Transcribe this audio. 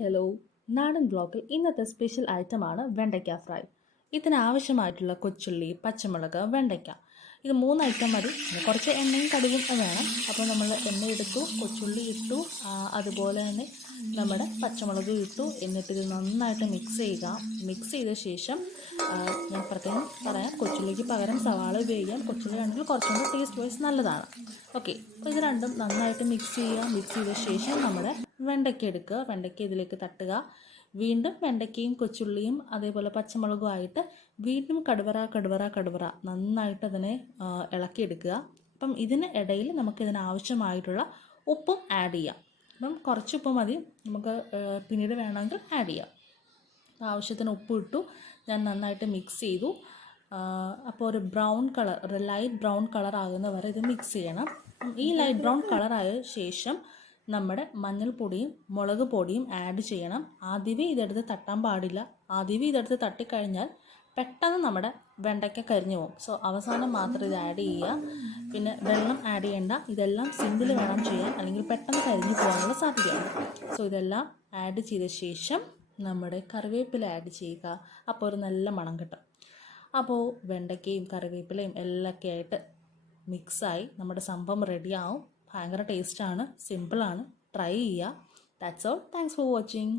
Hello, നാടൻ ബ്ലോക്കിൽ ഇന്നത്തെ സ്പെഷ്യൽ ഐറ്റമാണ് വെണ്ടയ്ക്ക ഫ്രൈ. ഇതിനാവശ്യമായിട്ടുള്ള കൊച്ചുള്ളി, പച്ചമുളക്, വെണ്ടയ്ക്ക ഇത് 3 ഐറ്റം മതി. കുറച്ച് എണ്ണയും കടുകും വേണം. അപ്പോൾ നമ്മൾ എണ്ണ എടുത്തു, കൊച്ചുള്ളി ഇട്ടു, അതുപോലെ തന്നെ നമ്മുടെ പച്ചമുളക് ഇട്ടു. എന്നിട്ട് ഇത് നന്നായിട്ട് മിക്സ് ചെയ്യുക. മിക്സ് ചെയ്ത ശേഷം ഞാൻ പ്രത്യേകം പറയാം, കൊച്ചുള്ളിക്ക് പകരം സവാള ഉപയോഗിക്കാം. കൊച്ചുള്ളി ആണെങ്കിൽ കുറച്ചും കൂടി ടേസ്റ്റ് വൈസ് നല്ലതാണ്. ഓക്കെ, അപ്പോൾ ഇത് രണ്ടും നന്നായിട്ട് മിക്സ് ചെയ്യുക. മിക്സ് ചെയ്ത ശേഷം നമ്മുടെ വെണ്ടയ്ക്ക എടുക്കുക. വെണ്ടയ്ക്ക ഇതിലേക്ക് തട്ടുക. വീണ്ടും വെണ്ടയ്ക്കയും കൊച്ചുള്ളിയും അതേപോലെ പച്ചമുളകും ആയിട്ട് വീണ്ടും കടുവറ നന്നായിട്ട് അതിനെ ഇളക്കിയെടുക്കുക. അപ്പം ഇതിന് ഇടയിൽ നമുക്കിതിനാവശ്യമായിട്ടുള്ള ഉപ്പും ആഡ് ചെയ്യാം. അപ്പം കുറച്ച് ഉപ്പ് മതി, നമുക്ക് പിന്നീട് വേണമെങ്കിൽ ആഡ് ചെയ്യാം. ആവശ്യത്തിന് ഉപ്പ് ഇട്ടു. ഞാൻ നന്നായിട്ട് മിക്സ് ചെയ്തു. അപ്പോൾ ഒരു ലൈറ്റ് ബ്രൗൺ കളർ ആകുന്ന വരെ ഇത് മിക്സ് ചെയ്യണം. ഈ ലൈറ്റ് ബ്രൗൺ കളറായ ശേഷം നമ്മുടെ മഞ്ഞൾപ്പൊടിയും മുളക് പൊടിയും ആഡ് ചെയ്യണം. ആദ്യമേ ഇതെടുത്ത് തട്ടാൻ പാടില്ല. ആദ്യമേ ഇതെടുത്ത് തട്ടിക്കഴിഞ്ഞാൽ പെട്ടെന്ന് നമ്മുടെ വെണ്ടയ്ക്ക കരിഞ്ഞു പോകും. സോ അവസാനം മാത്രം ഇത് ആഡ് ചെയ്യുക. പിന്നെ വെള്ളം ആഡ് ചെയ്യേണ്ട. ഇതെല്ലാം സിമ്പിൾ വേണം ചെയ്യാൻ, അല്ലെങ്കിൽ പെട്ടെന്ന് കരിഞ്ഞു പോകാനുള്ള സാധ്യതയാണ്. സോ ഇതെല്ലാം ആഡ് ചെയ്ത ശേഷം നമ്മുടെ കറിവേപ്പില ആഡ് ചെയ്യുക. അപ്പോൾ ഒരു നല്ല മണം കിട്ടും. അപ്പോൾ വെണ്ടയ്ക്കയും കറിവേപ്പിലയും എല്ലാമൊക്കെ ആയിട്ട് മിക്സായി നമ്മുടെ സംഭവം റെഡിയാവും. ഭയങ്കര ടേസ്റ്റാണ്, സിമ്പിളാണ്. ട്രൈ ചെയ്യുക. That's all. Thanks for watching.